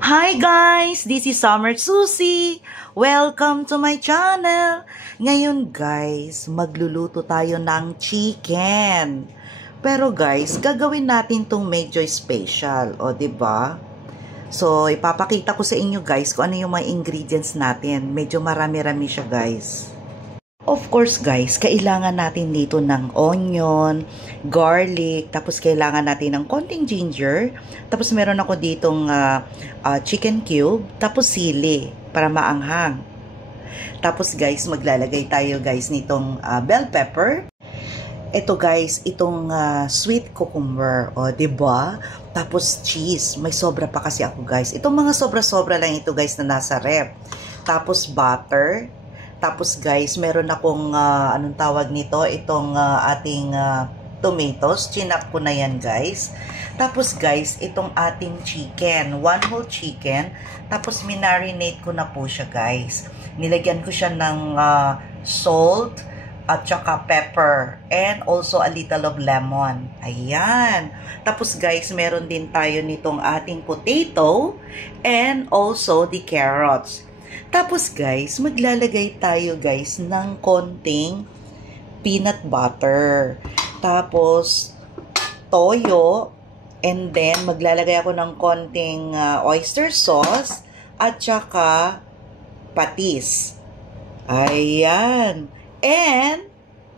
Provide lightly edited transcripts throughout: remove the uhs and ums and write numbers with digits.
Hi guys! This is Summer Susie! Welcome to my channel! Ngayon guys, magluluto tayo ng chicken. Pero guys, gagawin natin tong medyo special, o diba? So, ipapakita ko sa inyo guys kung ano yung mga ingredients natin. Medyo marami-rami siya guys. Of course guys, kailangan natin dito ng onion, garlic, tapos kailangan natin ng konting ginger, tapos meron ako ditong chicken cube, tapos sili para maanghang. Tapos guys, maglalagay tayo guys nitong bell pepper. Ito guys, itong sweet cucumber, o diba? Tapos cheese, may sobra pa kasi ako guys. Itong mga sobra-sobra lang ito guys na nasa ref. Tapos butter. Tapos guys, meron akong, anong tawag nito? Itong ating tomatoes. Chinap ko na yan guys. Tapos guys, itong ating chicken. One whole chicken. Tapos minarinate ko na po siya guys. Nilagyan ko siya ng salt at saka pepper. And also a little of lemon. Ayan. Tapos guys, meron din tayo nitong ating potato. And also the carrots. Tapos guys, maglalagay tayo guys ng konting peanut butter. Tapos toyo. And then maglalagay ako ng konting oyster sauce at saka patis. Ayan. And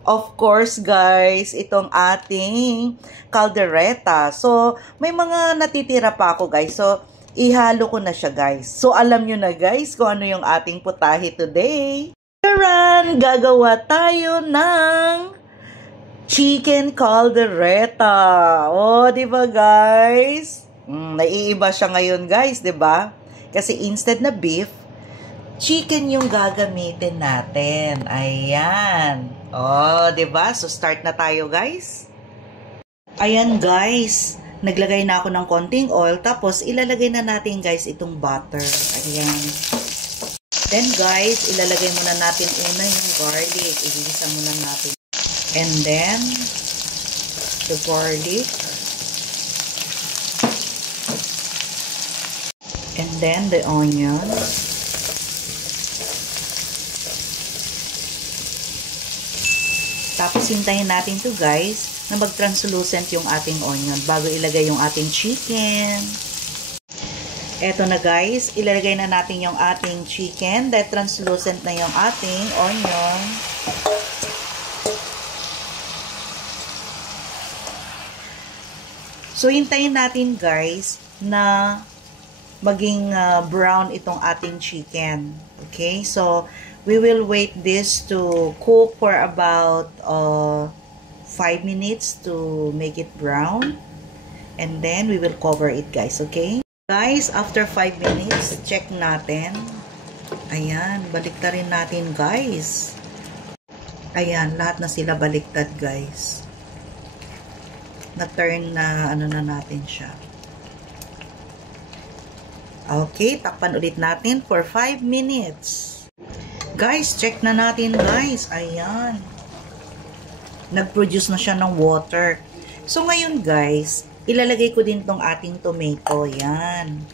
of course guys, itong ating caldereta. So may mga natitira pa ako guys. So ihalo ko na siya guys. So alam nyo na guys kung ano yung ating putahe today. Karan, gagawa tayo ng chicken caldereta. Oh, di ba guys? Naiiba siya ngayon guys, di ba? Kasi instead na beef, chicken yung gagamitin natin. Ayan. Oh, di ba? So start na tayo guys. Ayan guys. Naglagay na ako ng konting oil. Tapos, ilalagay na natin, guys, itong butter. Ayan. Then, guys, ilalagay muna natin una yung garlic. Igisa muna natin. And then, the garlic. And then, the onion. Tapos, hintayin natin to guys, na mag-translucent yung ating onion bago ilagay yung ating chicken. Eto na guys, ilalagay na natin yung ating chicken dahil translucent na yung ating onion. So, hintayin natin guys na maging brown itong ating chicken. Okay? So, we will wait this to cook for about 5 minutes to make it brown. And then, we will cover it guys, okay? Guys, after 5 minutes, check natin. Ayan, baliktarin natin guys. Ayan, lahat na sila baliktad guys. Na-turn na, ano na natin siya. Okay, takpan ulit natin for 5 minutes. Guys, check na natin guys. Ayan. Nag-produce na siya ng water. So, ngayon guys, ilalagay ko din tong ating tomato. Yan.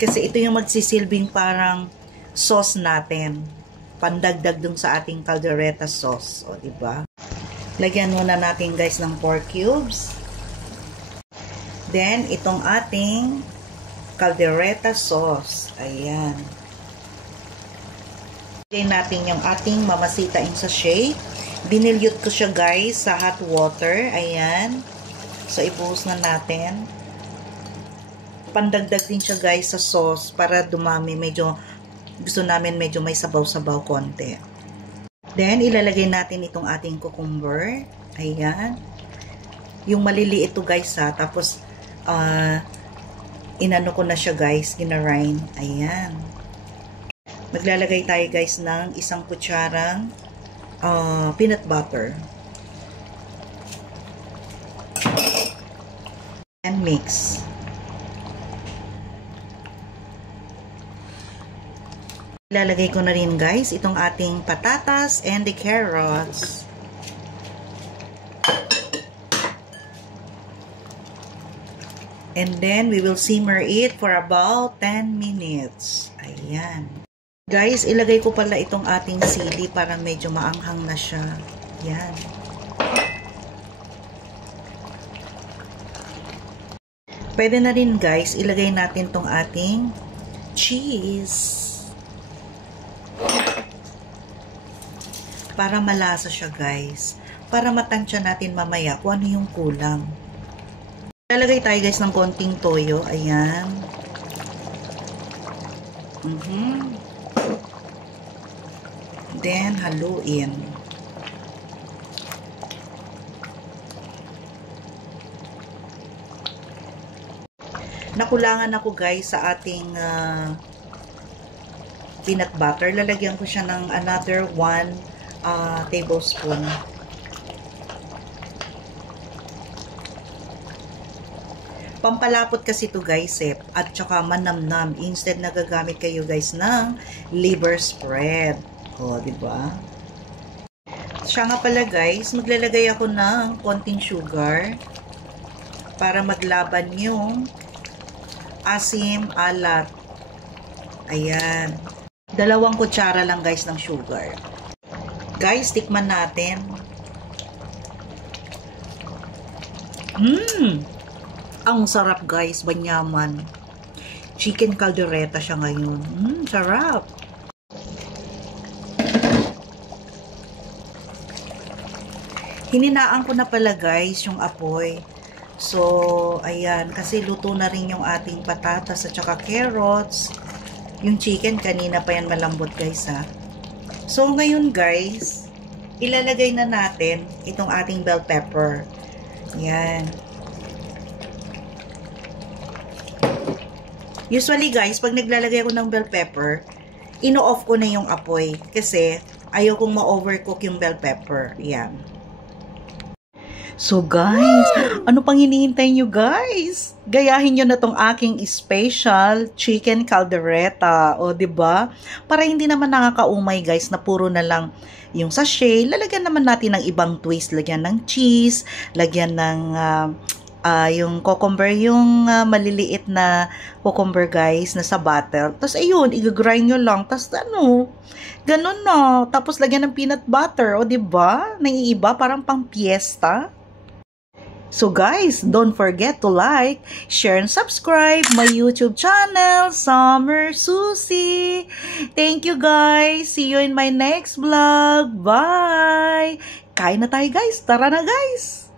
Kasi ito yung magsisilbing parang sauce natin. Pandagdag dun sa ating caldereta sauce. O, diba? Lagyan muna natin guys ng 4 cubes. Then, itong ating caldereta sauce. Ayan. Lagyan natin yung ating mamasita in sachet. Binilyot ko siya guys sa hot water. Ayan. So, ibuhos na natin. Pandagdag din siya guys sa sauce para dumami. Medyo, gusto namin medyo may sabaw-sabaw konti. Then, ilalagay natin itong ating cucumber. Ayan. Yung maliliit ito guys ha. Tapos, inano ko na siya guys. Ginarind. Ayan. Maglalagay tayo guys ng 1 kutsarang peanut butter. And mix. Ilalagay ko na rin guys itong ating patatas and the carrots. And then, we will simmer it for about 10 minutes. Ayan. Guys, ilagay ko pala itong ating sili para medyo maanghang na siya. Ayan. Pwede na rin guys, ilagay natin tong ating cheese. Para malasa siya guys. Para matansya natin mamaya kung ano yung kulang. Lalagay tayo guys ng konting toyo. Ayan. Then, haluin. Nakulangan ako guys sa ating peanut butter. Lalagyan ko siya ng another 1 tablespoon. Pampalapot kasi ito guys at saka manamnam. Instead nagagamit kayo guys ng liver spread. O, diba? Siya nga pala guys, maglalagay ako ng konting sugar para maglaban yung asim, alat. Ayan. 2 kutsara lang guys ng sugar. Guys, tikman natin. Ang sarap guys, banyaman. Chicken caldereta siya ngayon. Sarap. Hininaan ko na pala guys yung apoy. So, ayan, kasi luto na rin yung ating patatas at saka carrots. Yung chicken kanina pa yan malambot guys ha. So, ngayon guys, ilalagay na natin itong ating bell pepper. Ayan. Usually guys, pag naglalagay ako ng bell pepper, ino-off ko na yung apoy kasi ayaw kong ma-overcook yung bell pepper. Yan. So guys, ano pang hinihintay nyo guys? Gayahin nyo na tong aking special chicken caldereta. O diba? Para hindi naman nakakaumay guys na puro na lang yung sachet. Lalagyan naman natin ng ibang twist. Lagyan ng cheese, lagyan ng yung cucumber, yung maliliit na cucumber guys na sa bottle. Tapos ayun, i-grind nyo lang. Tapos ano, ganun na. Tapos lagyan ng peanut butter. O diba? Naiiba, parang pang fiesta. So guys, don't forget to like, share, and subscribe my YouTube channel, Summer Susie. Thank you guys. See you in my next vlog. Bye! Kain na tayo guys. Tara na guys!